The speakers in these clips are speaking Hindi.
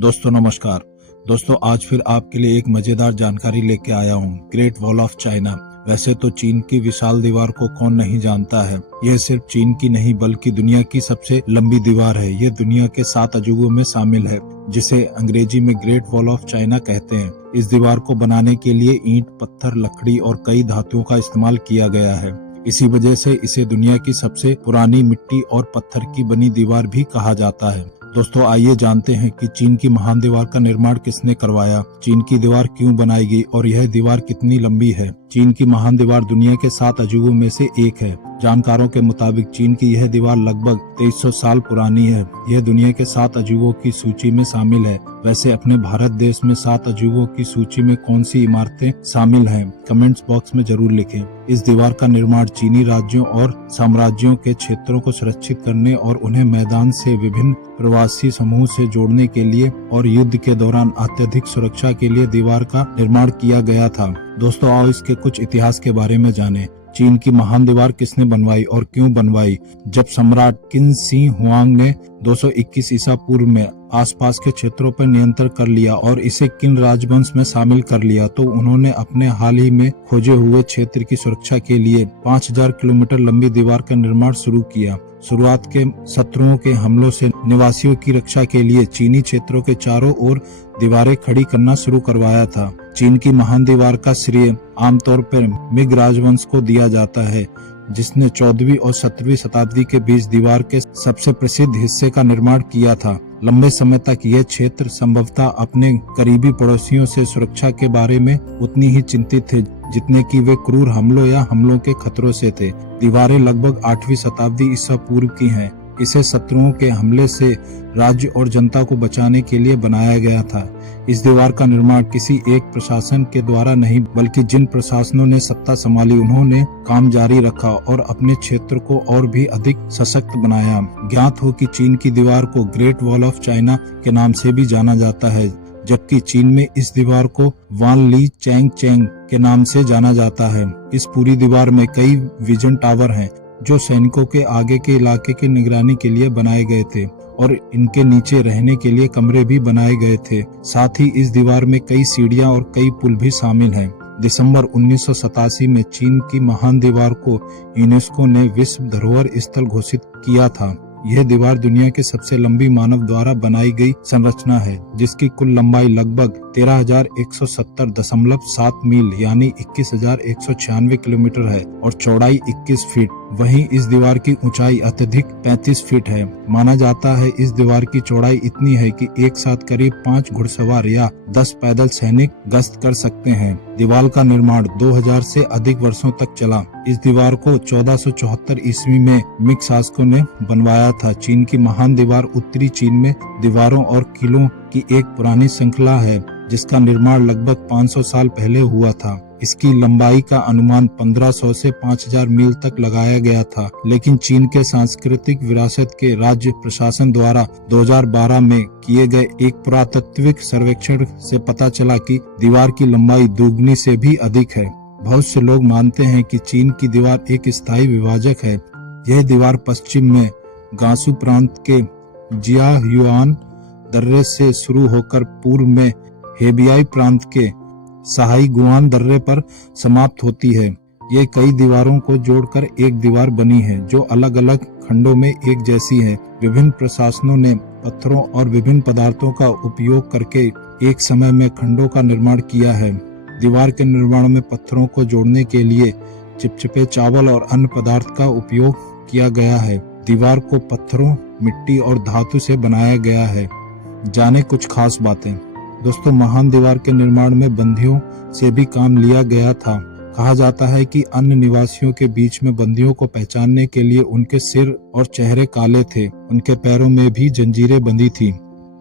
दोस्तों नमस्कार। दोस्तों आज फिर आपके लिए एक मजेदार जानकारी लेके आया हूँ। Great wall of China. वैसे तो चीन की विशाल दीवार को कौन नहीं जानता है। यह सिर्फ चीन की नहीं बल्कि दुनिया की सबसे लंबी दीवार है। यह दुनिया के 7 अजूबों में शामिल है, जिसे अंग्रेजी में ग्रेट वॉल ऑफ चाइना कहते हैं। इस दीवार को बनाने के लिए ईंट, पत्थर, लकड़ी और कई धातुओं का इस्तेमाल किया गया है। इसी वजह से इसे दुनिया की सबसे पुरानी मिट्टी और पत्थर की बनी दीवार भी कहा जाता है। दोस्तों आइए जानते हैं कि चीन की महान दीवार का निर्माण किसने करवाया, चीन की दीवार क्यों बनाई गई और यह दीवार कितनी लंबी है। चीन की महान दीवार दुनिया के 7 अजूबों में से एक है। जानकारों के मुताबिक चीन की यह दीवार लगभग 2300 साल पुरानी है। यह दुनिया के 7 अजूबों की सूची में शामिल है। वैसे अपने भारत देश में 7 अजूबों की सूची में कौन सी इमारतें शामिल हैं, कमेंट्स बॉक्स में जरूर लिखें। इस दीवार का निर्माण चीनी राज्यों और साम्राज्यों के क्षेत्रों को सुरक्षित करने और उन्हें मैदान से विभिन्न प्रवासी समूह से जोड़ने के लिए और युद्ध के दौरान अत्यधिक सुरक्षा के लिए दीवार का निर्माण किया गया था। दोस्तों आओ इसके कुछ इतिहास के बारे में जानें। चीन की महान दीवार किसने बनवाई और क्यों बनवाई? जब सम्राट किन शी हुआंग ने 221 ईसा पूर्व में आसपास के क्षेत्रों पर नियंत्रण कर लिया और इसे किन राजवंश में शामिल कर लिया, तो उन्होंने अपने हाल ही में खोजे हुए क्षेत्र की सुरक्षा के लिए 5000 किलोमीटर लंबी दीवार का निर्माण शुरू किया। शुरुआत के शत्रुओं के हमलों से निवासियों की रक्षा के लिए चीनी क्षेत्रों के चारों ओर दीवारें खड़ी करना शुरू करवाया था। चीन की महान दीवार का श्रेय आमतौर पर मिंग राजवंश को दिया जाता है, जिसने 14वीं और 17वीं शताब्दी के बीच दीवार के सबसे प्रसिद्ध हिस्से का निर्माण किया था। लंबे समय तक यह क्षेत्र संभवतः अपने करीबी पड़ोसियों से सुरक्षा के बारे में उतनी ही चिंतित थे जितने कि वे क्रूर हमलों या हमलों के खतरों से थे। दीवारें लगभग 8वीं शताब्दी ईसा पूर्व की हैं। इसे शत्रुओं के हमले से राज्य और जनता को बचाने के लिए बनाया गया था। इस दीवार का निर्माण किसी एक प्रशासन के द्वारा नहीं बल्कि जिन प्रशासनों ने सत्ता संभाली उन्होंने काम जारी रखा और अपने क्षेत्र को और भी अधिक सशक्त बनाया। ज्ञात हो कि चीन की दीवार को ग्रेट वॉल ऑफ चाइना के नाम से भी जाना जाता है, जबकि चीन में इस दीवार को वान ली चैंग चैंग के नाम से जाना जाता है। इस पूरी दीवार में कई विजन टावर हैं जो सैनिकों के आगे के इलाके की निगरानी के लिए बनाए गए थे और इनके नीचे रहने के लिए कमरे भी बनाए गए थे। साथ ही इस दीवार में कई सीढ़ियां और कई पुल भी शामिल हैं। दिसंबर 1987 में चीन की महान दीवार को यूनेस्को ने विश्व धरोहर स्थल घोषित किया था। यह दीवार दुनिया के सबसे लंबी मानव द्वारा बनाई गई संरचना है, जिसकी कुल लंबाई लगभग 13,170.7 मील यानी 21,196 किलोमीटर है और चौड़ाई 21 फीट। वहीं इस दीवार की ऊंचाई अत्यधिक 35 फीट है। माना जाता है इस दीवार की चौड़ाई इतनी है कि एक साथ करीब 5 घुड़सवार या 10 पैदल सैनिक गश्त कर सकते हैं। दीवार का निर्माण 2000 से अधिक वर्षों तक चला। इस दीवार को 1474 ईस्वी में मिंग शासकों ने बनवाया था। चीन की महान दीवार उत्तरी चीन में दीवारों और किलों की एक पुरानी श्रृंखला है, जिसका निर्माण लगभग 500 साल पहले हुआ था। इसकी लंबाई का अनुमान 1500 से 5000 मील तक लगाया गया था, लेकिन चीन के सांस्कृतिक विरासत के राज्य प्रशासन द्वारा 2012 में किए गए एक पुरातात्विक सर्वेक्षण से पता चला कि दीवार की लंबाई दोगुनी से भी अधिक है। बहुत से लोग मानते हैं कि चीन की दीवार एक स्थायी विभाजक है। यह दीवार पश्चिम में गांसू प्रांत के जियाहुआन दर्रे से शुरू होकर पूर्व में हेबियाई प्रांत के सहाई गुआन दर्रे पर समाप्त होती है। ये कई दीवारों को जोड़कर एक दीवार बनी है जो अलग अलग खंडों में एक जैसी है। विभिन्न प्रशासनों ने पत्थरों और विभिन्न पदार्थों का उपयोग करके एक समय में खंडों का निर्माण किया है। दीवार के निर्माण में पत्थरों को जोड़ने के लिए चिपचिपे चावल और अन्य पदार्थ का उपयोग किया गया है। दीवार को पत्थरों, मिट्टी और धातु से बनाया गया है। जाने कुछ खास बातें। दोस्तों महान दीवार के निर्माण में बंदियों से भी काम लिया गया था। कहा जाता है कि अन्य निवासियों के बीच में बंदियों को पहचानने के लिए उनके सिर और चेहरे काले थे। उनके पैरों में भी जंजीरें बंधी थी।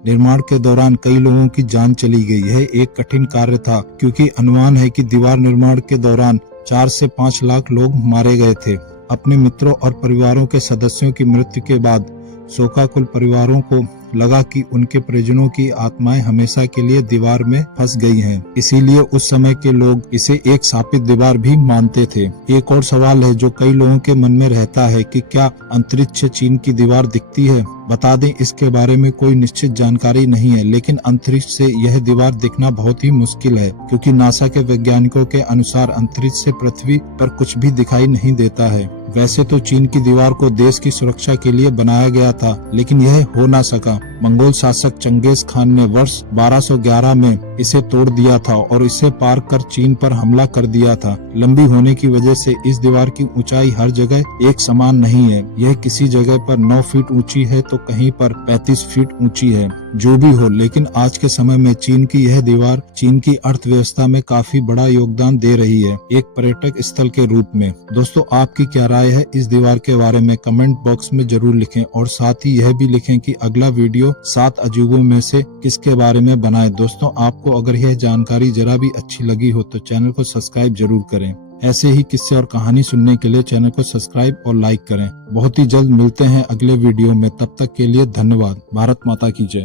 निर्माण के दौरान कई लोगों की जान चली गई। यह एक कठिन कार्य था क्योंकि अनुमान है कि दीवार निर्माण के दौरान 4 से 5 लाख लोग मारे गए थे। अपने मित्रों और परिवारों के सदस्यों की मृत्यु के बाद शोकाकुल परिवारों को लगा कि उनके परिजनों की आत्माएं हमेशा के लिए दीवार में फंस गई हैं। इसीलिए उस समय के लोग इसे एक शापित दीवार भी मानते थे। एक और सवाल है जो कई लोगों के मन में रहता है कि क्या अंतरिक्ष चीन की दीवार दिखती है? बता दें इसके बारे में कोई निश्चित जानकारी नहीं है, लेकिन अंतरिक्ष से यह दीवार दिखना बहुत ही मुश्किल है, क्योंकि नासा के वैज्ञानिकों के अनुसार अंतरिक्ष से पृथ्वी पर कुछ भी दिखाई नहीं देता है। वैसे तो चीन की दीवार को देश की सुरक्षा के लिए बनाया गया था, लेकिन यह हो ना सका। मंगोल शासक चंगेज खान ने वर्ष 1211 में इसे तोड़ दिया था और इसे पार कर चीन पर हमला कर दिया था। लंबी होने की वजह से इस दीवार की ऊंचाई हर जगह एक समान नहीं है। यह किसी जगह पर 9 फीट ऊंची है तो कहीं पर 35 फीट ऊंची है। जो भी हो, लेकिन आज के समय में चीन की यह दीवार चीन की अर्थव्यवस्था में काफी बड़ा योगदान दे रही है, एक पर्यटक स्थल के रूप में। दोस्तों, आपकी क्या राय है इस दीवार के बारे में? कमेंट बॉक्स में जरूर लिखें और साथ ही यह भी लिखें कि अगला वीडियो 7 अजूबों में से किसके बारे में बनाएं। दोस्तों, आपको अगर यह जानकारी जरा भी अच्छी लगी हो तो चैनल को सब्सक्राइब जरूर करें। ऐसे ही किस्से और कहानी सुनने के लिए चैनल को सब्सक्राइब और लाइक करें। बहुत ही जल्द मिलते हैं अगले वीडियो में, तब तक के लिए धन्यवाद। भारत माता की जय।